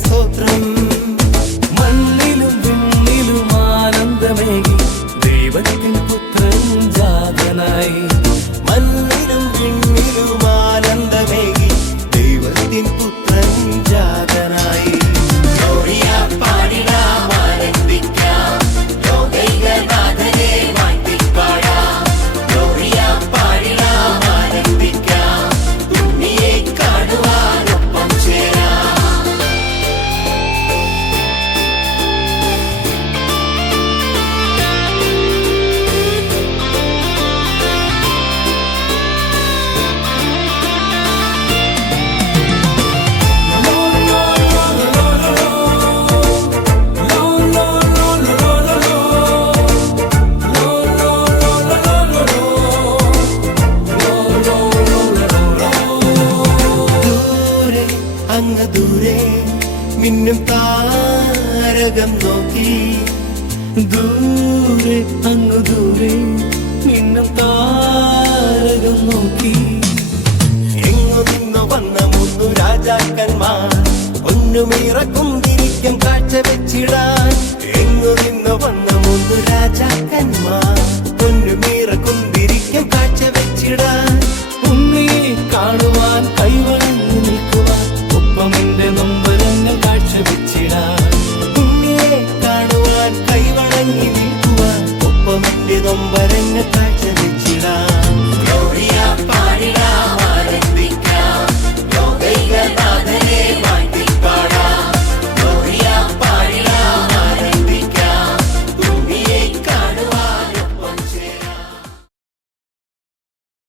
സ്തോത്രം മണ്ണിലും വിണ്ണിലും ആനന്ദമേകി ദൈവത്തിൻ പുത്രൻ ജാതനായി മണ്ണിലും വിണ്ണിലും ആനന്ദമേകി ദൈവത്തിൻ പുത്രൻ ജാതനായി ദൂരെ മിന്നും താരകം നോക്കി ദൂരെ അങ്ങ് ദൂരെ മിന്നും താരകം നോക്കി എങ്ങു നിന്നു വന്ന മുന്നു രാജാക്കന്മാർ ഒന്നുമിറക്കും തിരിക്കും കാഴ്ച വെച്ചിടാ